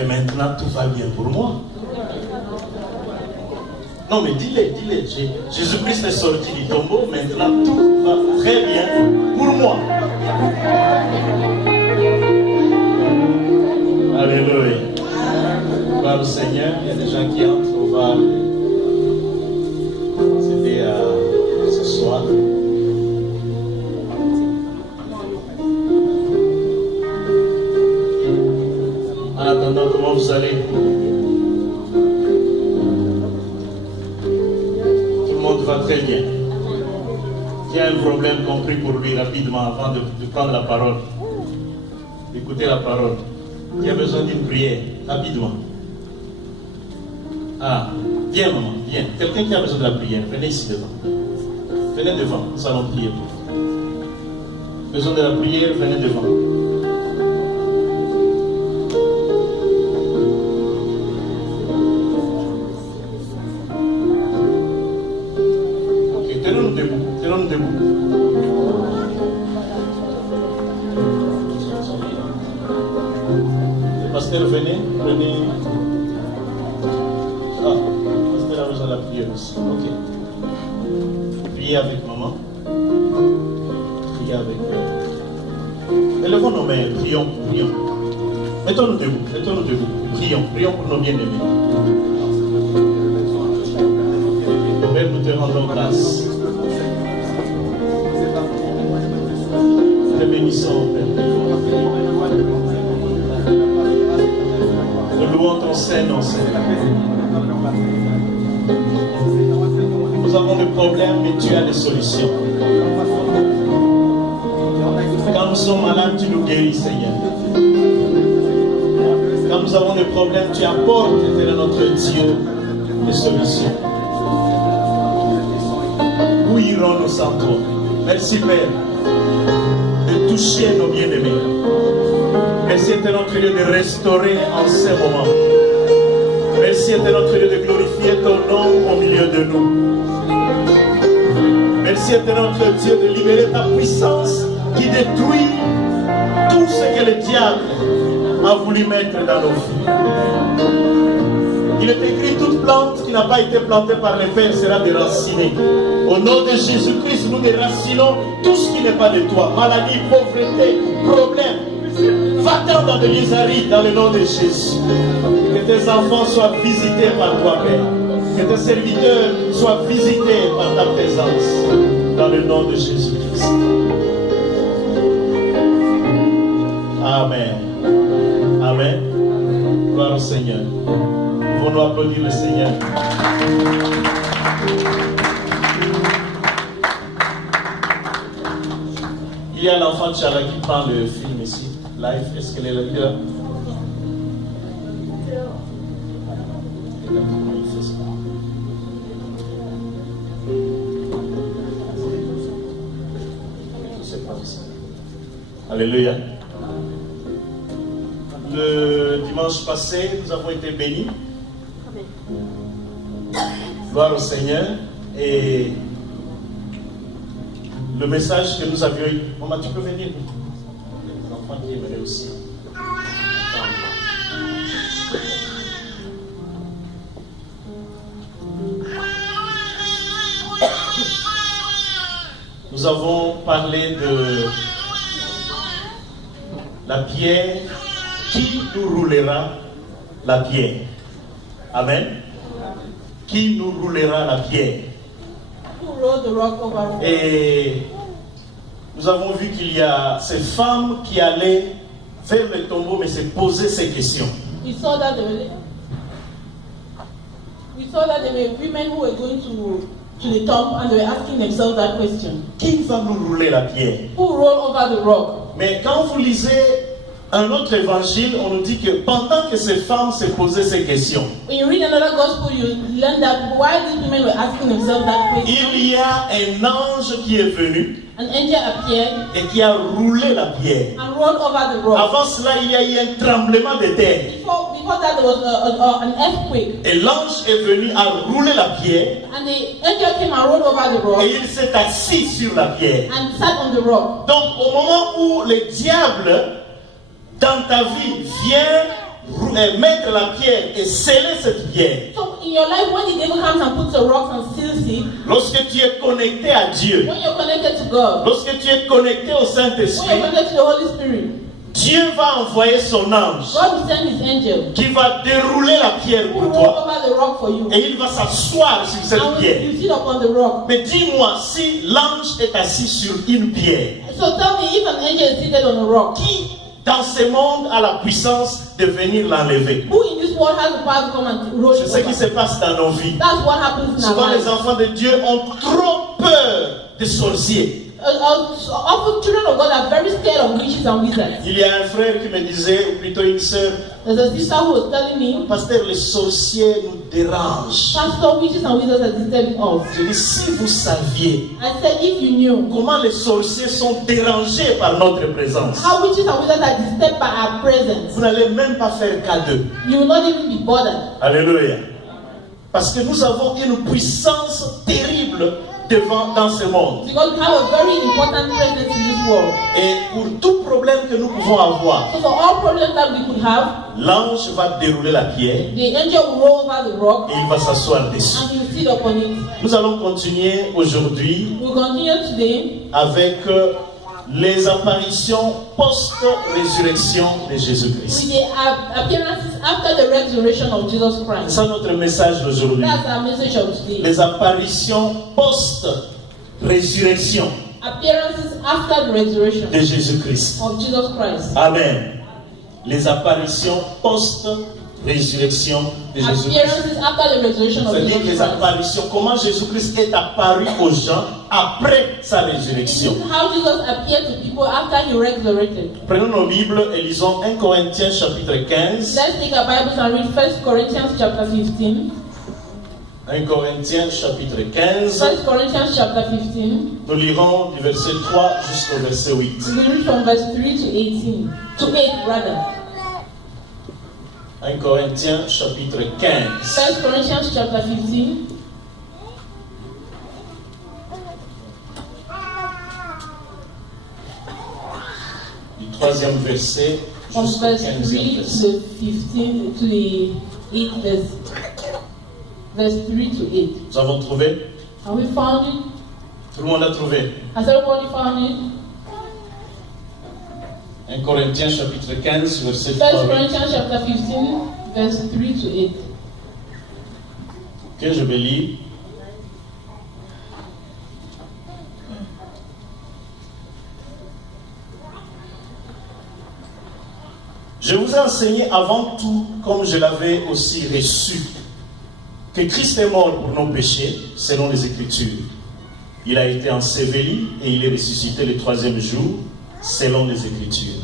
Et maintenant, tout va bien pour moi. Non, mais dis-le. Jésus-Christ est sorti du tombeau. Maintenant, tout va très bien pour moi. Alléluia. Gloire au Seigneur. Il y a des gens qui entrent. On va c'était ce soir. En attendant, comment vous allez? Tout le monde va très bien. Il y a un problème compris pour lui rapidement avant de prendre la parole, d'écouter la parole. Il y a besoin d'une prière rapidement. Ah, viens maman, viens. Quelqu'un qui a besoin de la prière, venez ici devant. Venez devant, nous allons prier pour vous. Besoin de la prière, venez devant. Tenons-nous debout. Le pasteur, venez. Ah, le pasteur a besoin de la prière aussi. Ok. Priez avec maman. Priez avec elle. Élevons nos mains, prions. Mettons-nous debout. Prions pour nos bien-aimés. Père, nous te rendons grâce. bénissons, Père. Nous louons ton Saint-Nom, Seigneur. Nous avons des problèmes, mais tu as des solutions. Quand nous sommes malades, tu nous guéris, Seigneur. Quand nous avons des problèmes, tu apportes, Éternel notre Dieu, des solutions. Où irons-nous sans toi? Merci, Père, de toucher nos bien-aimés. Merci, Éternel notre Dieu, de restaurer en ces moments. Merci, Éternel notre Dieu, de glorifier ton nom au milieu de nous. Merci, Éternel notre Dieu, de libérer ta puissance qui détruit tout ce que le diable a voulu mettre dans nos vies. Il est écrit: toute plante qui n'a pas été plantée par les pères sera déracinée. Au nom de Jésus-Christ, nous déracinons tout ce qui n'est pas de toi. Maladie, pauvreté, problème. Va-t'en dans de l'Isarides dans le nom de Jésus. Que tes enfants soient visités par toi, Père. Que tes serviteurs soient visités par ta présence. Dans le nom de Jésus-Christ. Amen. Amen. Gloire au Seigneur. Nous allons applaudir le Seigneur. Il y a l'enfant Tchala qui prend le film ici. Live. Est-ce qu'elle est là? Alléluia. Le dimanche passé, nous avons été bénis. Gloire au Seigneur. Et le message que nous avions eu. Maman, tu peux venir? Les enfants qui aimeraient aussi. Nous avons parlé de la pierre. Qui nous roulera la pierre? Amen. Qui nous roulera la pierre? Et nous avons vu qu'il y a ces femmes qui allaient vers le tombeau, mais se poser ces questions. We saw that there were women who were going to the tomb and they were asking themselves that question. Qui va nous rouler la pierre? Who roll over the rock? Mais quand vous lisez un autre évangile, on nous dit que pendant que ces femmes se posaient ces questions, when you read another gospel, you learn that why these women were asking themselves that question. Il y a un ange qui est venu An angel appeared et qui a roulé la pierre. and rolled over the rock. Avant cela, il y a eu un tremblement de terre. Before that, there was an earthquake. Et l'ange est venu à rouler la pierre. And the angel came and rolled over the rock Et il s'est assis sur la pierre. and sat on the rock. Donc, au moment où le diable dans ta vie vient mettre la pierre et sceller cette pierre, So in your life, when the devil comes and puts a rock and seals it, lorsque tu es connecté à Dieu, when you're connected to God, lorsque tu es connecté au when Saint-Esprit, you're connected to the Holy Spirit, Dieu va envoyer son ange God will send His angel qui va dérouler la pierre who pour roll toi over the rock for you. et il va s'asseoir sur cette And pierre. you sit upon the rock. Mais dis-moi, si l'ange est assis sur une pierre, So tell me, if an angel is seated on a rock, qui dans ce monde a la puissance de venir l'enlever? who in this world has the power to come and roll it C'est ce qui over? se passe dans nos vies. That's what happens in our Souvent les lives. enfants de Dieu ont trop peur des sorciers. Often children of God are very scared of witches and wizards. Il y a un frère qui me disait, ou plutôt une sœur, There's a sister who was telling me, pasteur, les sorciers nous dérangent. Pastor, witches and wizards are disturbing us. Je dis, si vous saviez I said, if you knew comment les sorciers sont dérangés par notre présence, how witches and wizards are disturbed by our presence, vous n'allez même pas faire cas d'eux. you will not even be bothered. Alléluia. Parce que nous avons une puissance terrible dans ce monde. Because we have a very important presence in this world. Et pour tout problème que nous pouvons avoir, So for all problems that we could have, l'ange va dérouler la pierre the angel will roll over the rock et il va s'asseoir dessus. and he will sit upon it. Nous allons continuer aujourd'hui We'll continue today avec les apparitions post-résurrection de with Jésus-Christ. the appearances after the resurrection of Jesus C'est Christ. ça notre message d'aujourd'hui. That's our message of today. Les apparitions post-résurrection. appearances after the resurrection de Jésus-Christ. of Jesus Christ. Amen. Les apparitions post-résurrection de Jésus-Christ. Appearances after the resurrection of C'est-à-dire Jesus les Christ. apparitions, comment Jésus-Christ est apparu aux gens après sa This résurrection. is how Jesus appeared to people after he resurrected. Prenons nos Bibles et lisons 1 Corinthiens chapitre 15. Let's take our Bibles and read 1 Corinthians chapter 15. 1 Corinthiens chapitre 15. 1 Corinthians chapter 15. Nous lirons du verset 3 jusqu'au verset 8. We read from verse 3 to 18. To 8 rather. 1 Corinthiens chapitre 15. 1 Corinthians chapter 15. Du troisième verset From jusqu'au verse 15e 3 verset. to 15 to the 8 verse 3 to 8. Nous avons trouvé? Have we found it? Tout le monde a trouvé? Has everybody found it? 1 Corinthiens chapitre 15 verset 1 3. Corinthians chapter 15 verse 3 to 8. Que je vais lire. Je vous ai enseigné avant tout, comme je l'avais aussi reçu, que Christ est mort pour nos péchés, selon les Écritures. Il a été enseveli et il est ressuscité le troisième jour, selon les Écritures.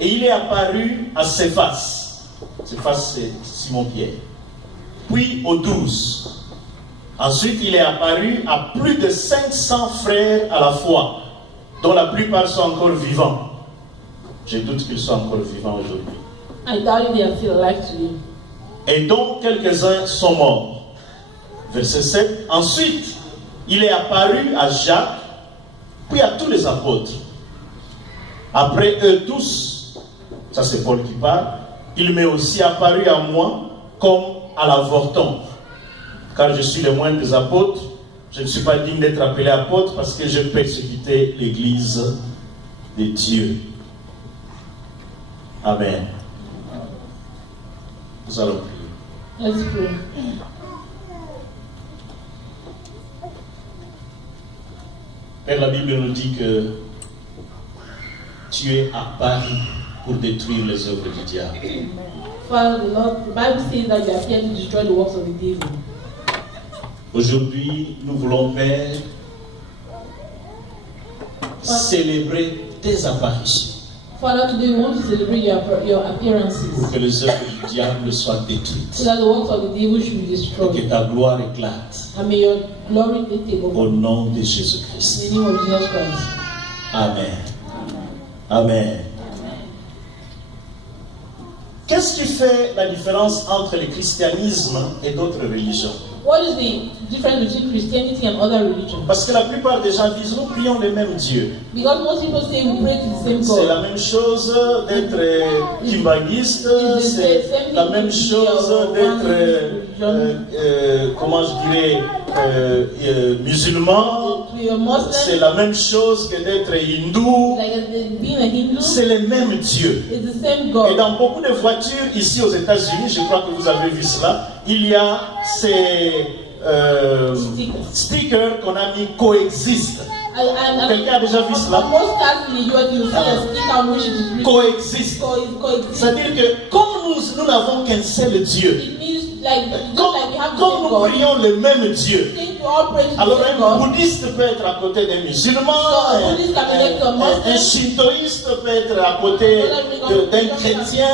Et il est apparu à Céphas. Céphas, c'est Simon-Pierre. Puis aux 12. Ensuite, il est apparu à plus de 500 frères à la fois, dont la plupart sont encore vivants. Je doute qu'ils soient encore vivants aujourd'hui. I doubt if they are still alive today. Et dont quelques-uns sont morts. Verset 7. Ensuite, il est apparu à Jacques, puis à tous les apôtres. Après eux tous, ça c'est Paul qui parle, il m'est aussi apparu à moi comme à l'avorton. Car je suis le moindre des apôtres, je ne suis pas digne d'être appelé apôtre parce que j'ai persécuté l'Église de Dieu. Amen. Nous allons prier. Let's pray. Père, la Bible nous dit que tu es apparu pour détruire les œuvres du diable. Father, the Lord, the Bible says that you appear to destroy the works of the devil. Aujourd'hui, nous voulons, Père, célébrer tes apparitions Father, today we want to celebrate your appearances pour que les œuvres du diable soient détruites so that the works of the devil should be et destroyed. que ta gloire éclate And may your glory take over. au nom de In Jésus-Christ. the name of Jesus Christ. Amen. Amen. Qu'est-ce qui fait la différence entre le christianisme et d'autres religions? What is the difference between Christianity and other religions? Parce que la plupart des gens disent nous prions le même Dieu. Because most people say we pray to the same C'est God. la même chose d'être kimbanguiste, c'est la même chose d'être, comment je dirais, musulman, To a Muslim, c'est la même chose que d'être hindou, like being a Hindu, c'est le même Dieu. it's the same Et God. dans beaucoup de voitures ici aux États-Unis, je crois que vous avez vu cela, il y a ces stickers qu'on a mis coexiste. Quelqu'un a déjà vu cela? On most cars in the US, you see a sticker on which it is written Coexiste. coexist. C'est-à-dire que comme nous n'avons qu'un seul Dieu, It means like just like we have the comme same nous God, prions le même Dieu, think we all pray to the alors same un God. bouddhiste peut être à côté d'un musulman, So, a Buddhist can be next to a Muslim. un shintoïste peut être à côté d'un chrétien.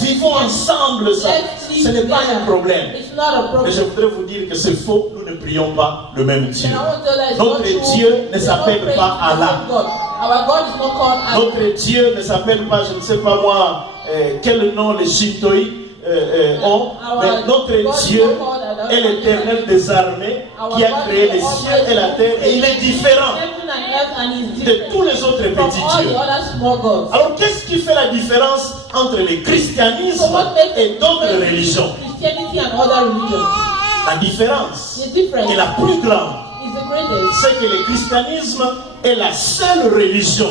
Vivons ensemble, ça, ce n'est pas un problème. It's not a Mais je problem. voudrais vous dire que c'est faux, nous ne prions pas le même Dieu. And I want to tell you that it's Notre not true. Dieu ne We s'appelle don't pray pas to the Allah. same God. Our God is not called Allah. Notre Dieu ne s'appelle pas, je ne sais pas moi, quel nom les shintoïs ont, mais notre Dieu est l'Éternel des armées qui a créé les cieux et la terre et il est différent Heaven and earth, and He's de different tous les autres from petits all dieux. the other small gods. Alors qu'est-ce qui fait la différence entre le christianisme So what makes et d'autres religions? Christianity and other religions? La différence The difference est la plus grande, is the greatest. c'est que le christianisme est la seule religion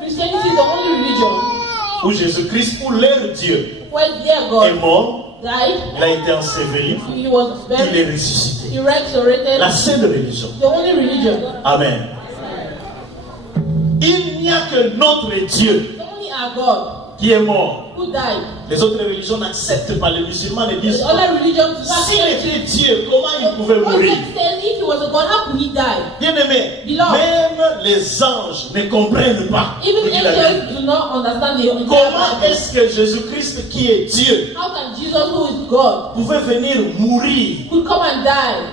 Christianity is the only religion où Jésus-Christ, où leur Dieu where their est God mort, died, il a été enseveli, He was il est buried, ressuscité. He resurrected. La seule religion. The only religion. Amen. Il n'y a que notre Dieu It's only our God qui est mort. who died. Les autres religions n'acceptent pas. Les musulmans ne disent The pas. other religions do not S'il accept était it. Dieu, comment il pouvait mourir? Muslims say if he was a God, how could he die? Bien-aimé, Beloved. même les anges ne comprennent pas. Even ce qu'il a dit. angels do not understand the entire Comment Bible. est-ce que Jésus-Christ, qui est Dieu, How can Jesus, who is God, pouvait venir mourir? could come and die?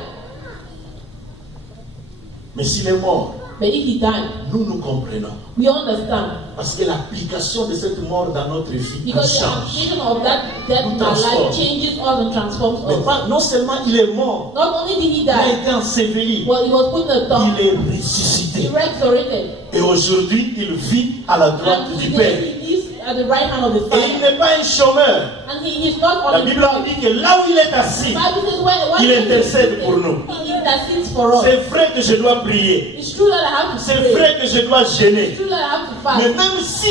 Mais s'il est mort, But if he died, nous comprenons. we understand. Parce que l'application de cette mort dans notre vie nous Because the change. application of that death in our life changes us and transforms Mais us. pas, non seulement il est mort, Not only did he il a die, été enseveli, but he was put in a tomb. il est He ressuscité. resurrected. Et aujourd'hui, il vit à la droite And du today Père. he lives at the right hand of the Et il Father. n'est pas un chômeur. And he is not La on Bible dit que là où il est assis, The Bible says when il intercède pour nous. he intercedes for us. C'est vrai que je dois prier. It's true that I have to C'est pray. vrai que je dois It's gêner. true that I have to fast. Mais même si